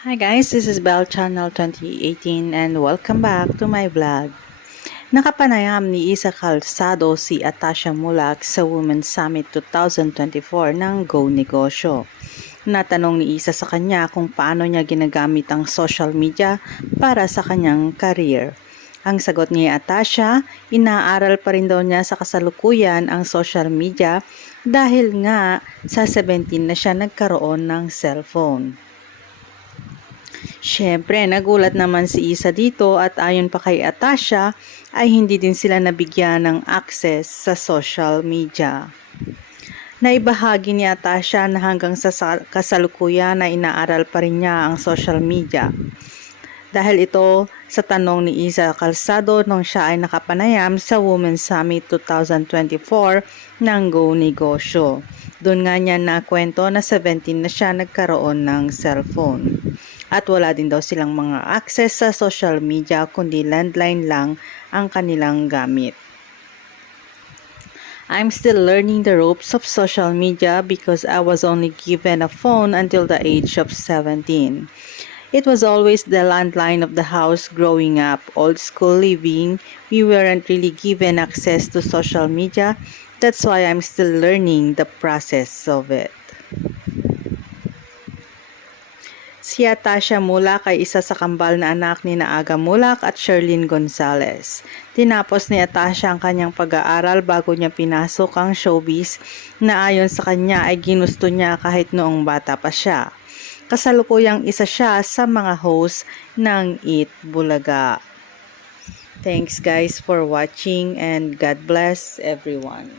Hi guys, this is Bell Channel 2018 and welcome back to my vlog. Nakapanayam ni Isa Calzado si Atasha Mulak sa Women's Summit 2024 ng Go Negosyo. Natanong ni Isa sa kanya kung paano niya ginagamit ang social media para sa kanyang career. Ang sagot ni Atasha, inaaral pa rin daw niya sa kasalukuyan ang social media dahil nga sa 17 na siya nagkaroon ng cellphone. Siyempre, nagulat naman si Isa dito at ayon pa kay Atasha ay hindi din sila nabigyan ng access sa social media. Naibahagi ni Atasha na hanggang sa sa- kasalukuyan na inaaral pa rin niya ang social media. Dahil ito sa tanong ni Isa Calzado nung siya ay nakapanayam sa Women's Summit 2024 ng Go Negosyo. Doon nga niya nakwento na 17 na siya nagkaroon ng cellphone. At wala din daw silang mga access sa social media kundi landline lang ang kanilang gamit. I'm still learning the ropes of social media because I was only given a phone until the age of 17. It was always the landline of the house growing up, old school living. We weren't really given access to social media. That's why I'm still learning the process of it. Si Atasha Mulak ay isa sa kambal na anak ni Naaga Mulak at Sherlyn Gonzalez. Tinapos ni Atasha ang kanyang pag-aaral bago niya pinasok ang showbiz na ayon sa kanya ay ginusto niya kahit noong bata pa siya. Kasalukuyang isa siya sa mga host ng Eat Bulaga. Thanks guys for watching and God bless everyone.